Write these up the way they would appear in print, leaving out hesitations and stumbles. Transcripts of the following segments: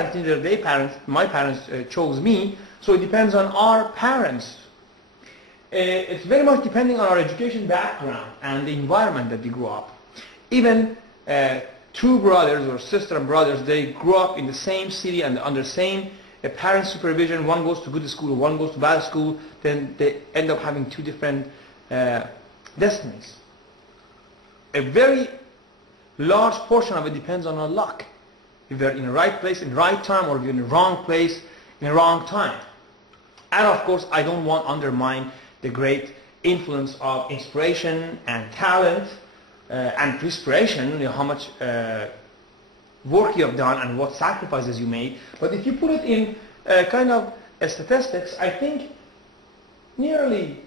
At the end of the day, my parents chose me, so it depends on our parents. It's very much depending on our education background and the environment that we grew up. Even two brothers or sister and brothers, they grew up in the same city and under same parent supervision. One goes to good school, one goes to bad school, then they end up having two different destinies. A very large portion of it depends on our luck. If we're in the right place in the right time, or if you're in the wrong place in the wrong time. And of course, I don't want to undermine the great influence of inspiration and talent and perspiration, you know, how much work you have done and what sacrifices you made. But if you put it in kind of statistics, I think nearly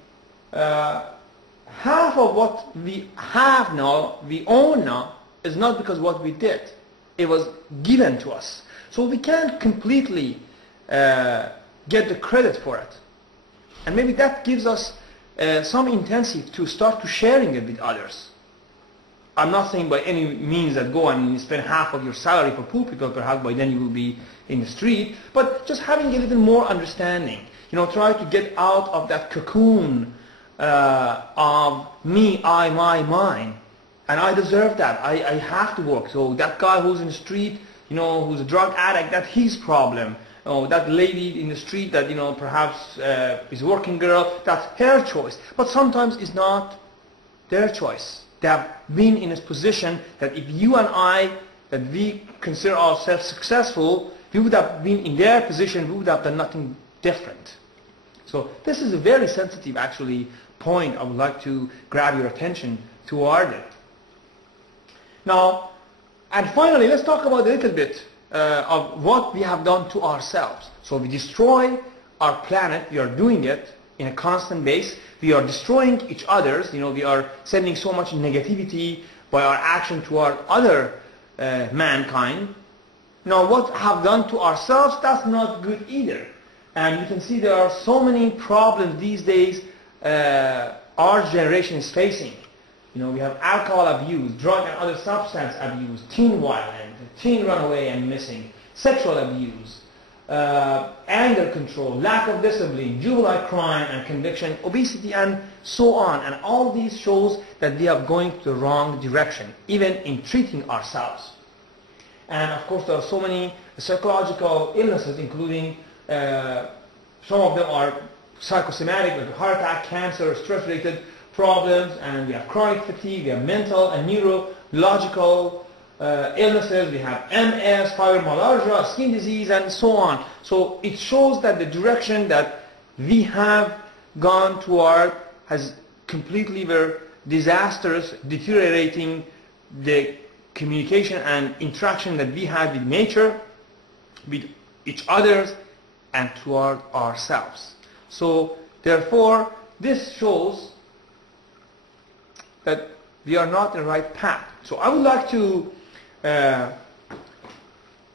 half of what we have now, we own now, is not because what we did. It was given to us. So we can't completely get the credit for it. And maybe that gives us some incentive to start to sharing it with others. I'm not saying by any means that go and spend half of your salary for poor people, perhaps by then you will be in the street, but just having a little more understanding. You know, try to get out of that cocoon of me, I, my, mine. And I deserve that. I have to work. So that guy who's in the street, you know, who's a drug addict, that's his problem. Oh, that lady in the street that, you know, perhaps is a working girl, that's her choice. But sometimes it's not their choice. They have been in a position that if you and I, that we consider ourselves successful, we would have been in their position, we would have done nothing different. So this is a very sensitive, actually, point I would like to grab your attention toward it. Now, and finally, let's talk about a little bit of what we have done to ourselves. So we destroy our planet, we are doing it in a constant base. We are destroying each other's, you know, we are sending so much negativity by our action toward other mankind. Now what have done to ourselves, that's not good either. And you can see there are so many problems these days our generation is facing. You know, we have alcohol abuse, drug and other substance abuse, teen violence, teen runaway and missing, sexual abuse, anger control, lack of discipline, juvenile crime and conviction, obesity and so on. And all these shows that we are going to the wrong direction, even in treating ourselves. And of course there are so many psychological illnesses, including some of them are psychosomatic, like heart attack, cancer, stress-related problems, and we have chronic fatigue, we have mental and neurological illnesses, we have MS, fibromyalgia, skin disease, and so on. So it shows that the direction that we have gone toward has completely been disastrous, deteriorating the communication and interaction that we have with nature, with each other, and toward ourselves. So therefore, this shows that we are not in the right path. So I would like to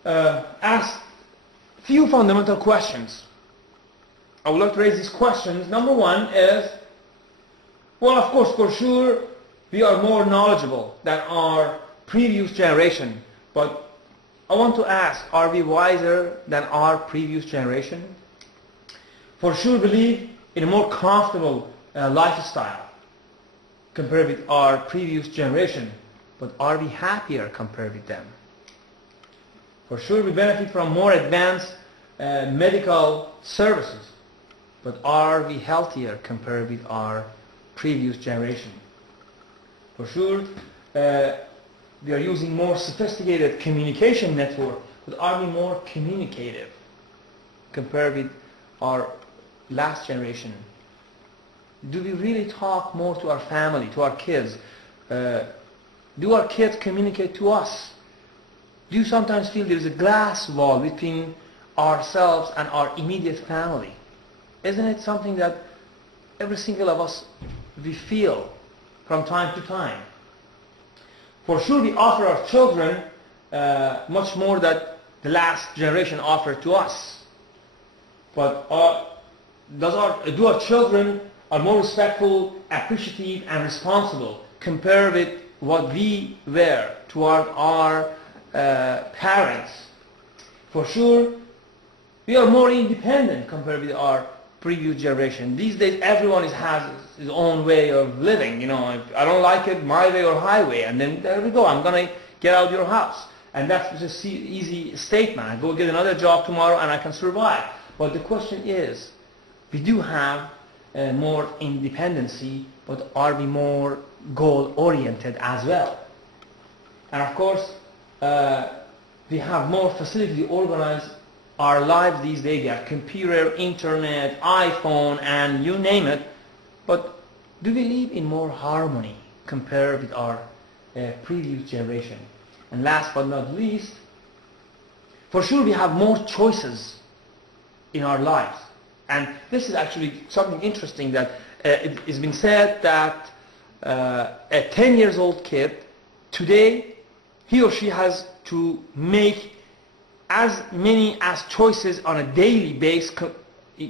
ask a few fundamental questions. I would like to raise these questions. Number one is, well, of course, for sure, we are more knowledgeable than our previous generation. But I want to ask, are we wiser than our previous generation? For sure, believe in a more comfortable lifestyle compared with our previous generation, but are we happier compared with them? For sure we benefit from more advanced medical services, but are we healthier compared with our previous generation? For sure we are using more sophisticated communication network, but are we more communicative compared with our last generation? Do we really talk more to our family, to our kids? Do our kids communicate to us? Do you sometimes feel there is a glass wall between ourselves and our immediate family? Isn't it something that every single of us, we feel from time to time? For sure we offer our children much more than the last generation offered to us. But do our children are more respectful, appreciative, and responsible compared with what we were toward our parents? For sure, we are more independent compared with our previous generation. These days, everyone has his own way of living. You know, if I don't like it, my way or highway, and then there we go. I'm gonna get out of your house, and that's just an easy statement. I go get another job tomorrow, and I can survive. But the question is, we do have more independency, but are we more goal-oriented as well? And of course, we have more facility to organize our lives these days. We have computer, internet, iPhone, and you name it. But do we live in more harmony compared with our previous generation? And last but not least, for sure we have more choices in our lives. And this is actually something interesting, that it has been said that a 10 years old kid today, he or she has to make as many as choices on a daily basis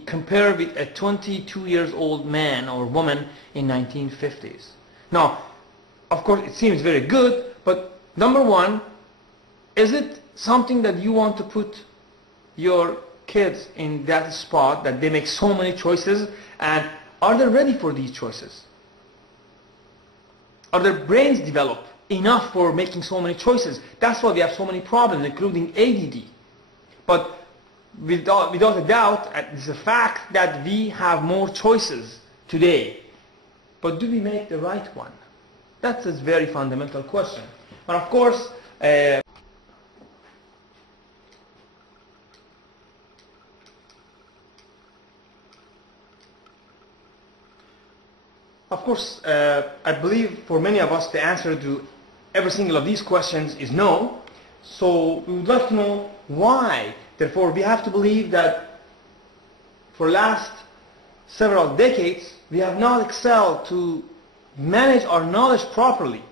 compared with a 22 years old man or woman in 1950s. Now, of course, it seems very good, but number one, is it something that you want to put your kids in that spot, that they make so many choices, and are they ready for these choices? Are their brains developed enough for making so many choices? That's why we have so many problems, including ADD. But without a doubt, it's a fact that we have more choices today. But do we make the right one? That's a very fundamental question. But of course, I believe for many of us the answer to every single of these questions is no. So we would like to know why. Therefore, we have to believe that for last several decades we have not excelled to manage our knowledge properly.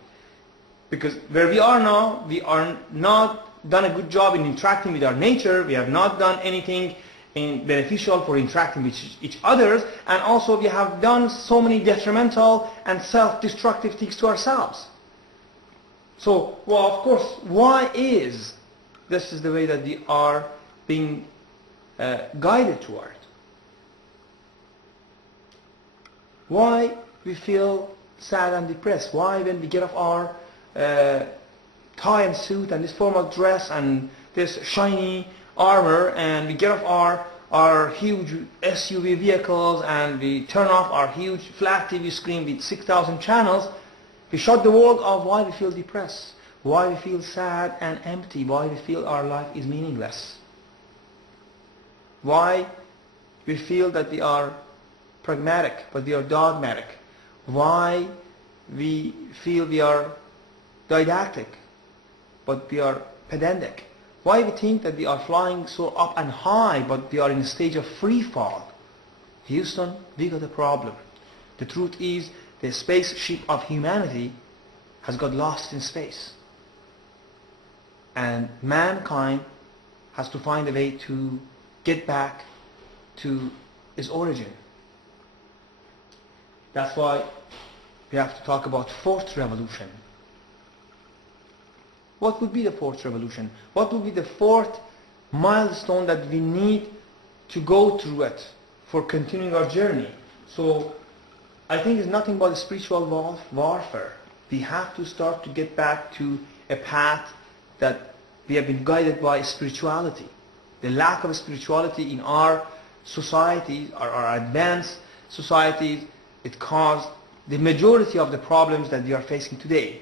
Because where we are now, we are not done a good job in interacting with our nature. We have not done anything beneficial for interacting with each other, and also we have done so many detrimental and self-destructive things to ourselves. So, well, of course, why is this the way that we are being guided toward? Why we feel sad and depressed? Why when we get off our tie and suit and this formal dress and this shiny armor, and we get off our huge SUV vehicles and we turn off our huge flat TV screen with 6,000 channels, we shut the world off? Why we feel depressed? Why we feel sad and empty? Why we feel our life is meaningless? Why we feel that we are pragmatic but we are dogmatic? Why we feel we are didactic but we are pedantic? Why we think that we are flying so up and high, but we are in a stage of free fall? Houston, we got a problem. The truth is, the spaceship of humanity has got lost in space. And mankind has to find a way to get back to its origin. That's why we have to talk about fourth revolution. What would be the fourth revolution? What would be the fourth milestone that we need to go through it for continuing our journey? So I think it's nothing but spiritual warfare. We have to start to get back to a path that we have been guided by spirituality. The lack of spirituality in our societies, our advanced societies, it caused the majority of the problems that we are facing today.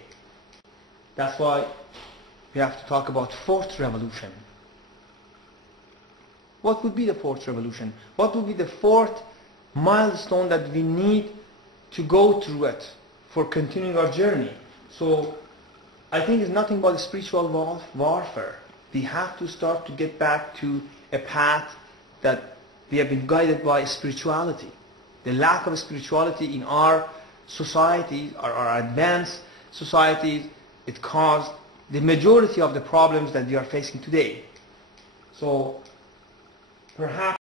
That's why we have to talk about fourth revolution. What would be the fourth revolution? What would be the fourth milestone that we need to go through it for continuing our journey? So I think it's nothing but spiritual warfare. We have to start to get back to a path that we have been guided by spirituality. The lack of spirituality in our societies, our advanced societies, it caused the majority of the problems that we are facing today. So perhaps